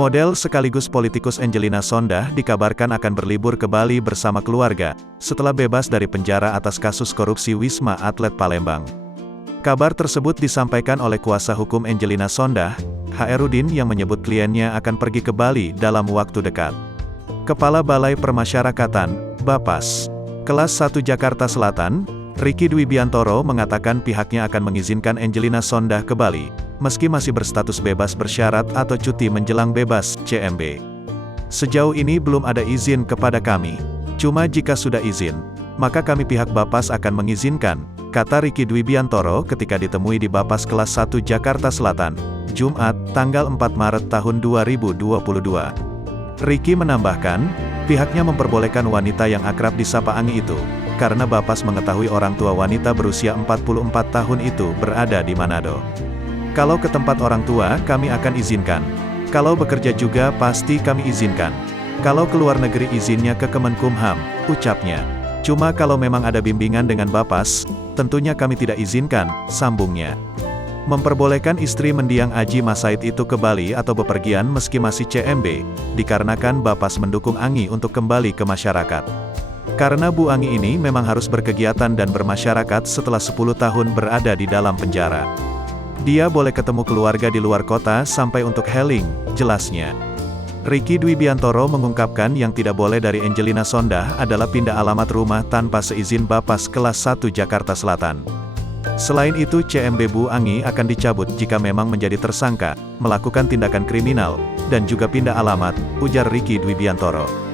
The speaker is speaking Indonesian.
Model sekaligus politikus Angelina Sondakh dikabarkan akan berlibur ke Bali bersama keluarga, setelah bebas dari penjara atas kasus korupsi Wisma Atlet Palembang. Kabar tersebut disampaikan oleh kuasa hukum Angelina Sondakh, Hairudin, yang menyebut kliennya akan pergi ke Bali dalam waktu dekat. Kepala Balai Permasyarakatan, Bapas, Kelas 1 Jakarta Selatan, Ricky Dwibiantoro mengatakan pihaknya akan mengizinkan Angelina Sondakh ke Bali, meski masih berstatus bebas bersyarat atau cuti menjelang bebas, CMB. Sejauh ini belum ada izin kepada kami. Cuma jika sudah izin, maka kami pihak Bapas akan mengizinkan, kata Ricky Dwibiantoro ketika ditemui di Bapas Kelas 1 Jakarta Selatan, Jumat, tanggal 4 Maret tahun 2022. Ricky menambahkan, pihaknya memperbolehkan wanita yang akrab disapa Anggi itu, karena Bapas mengetahui orang tua wanita berusia 44 tahun itu berada di Manado. Kalau ke tempat orang tua, kami akan izinkan. Kalau bekerja juga pasti kami izinkan. Kalau keluar negeri izinnya ke Kemenkumham, ucapnya. Cuma kalau memang ada bimbingan dengan Bapas, tentunya kami tidak izinkan, sambungnya. Memperbolehkan istri mendiang Aji Masaid itu ke Bali atau bepergian meski masih CMB, dikarenakan Bapas mendukung Anggi untuk kembali ke masyarakat. Karena Bu Anggi ini memang harus berkegiatan dan bermasyarakat setelah 10 tahun berada di dalam penjara. Dia boleh ketemu keluarga di luar kota sampai untuk healing, jelasnya. Ricky Dwibiantoro mengungkapkan yang tidak boleh dari Angelina Sondakh adalah pindah alamat rumah tanpa seizin Bapas Kelas 1 Jakarta Selatan. Selain itu CMB Bu Anggi akan dicabut jika memang menjadi tersangka, melakukan tindakan kriminal, dan juga pindah alamat, ujar Ricky Dwibiantoro.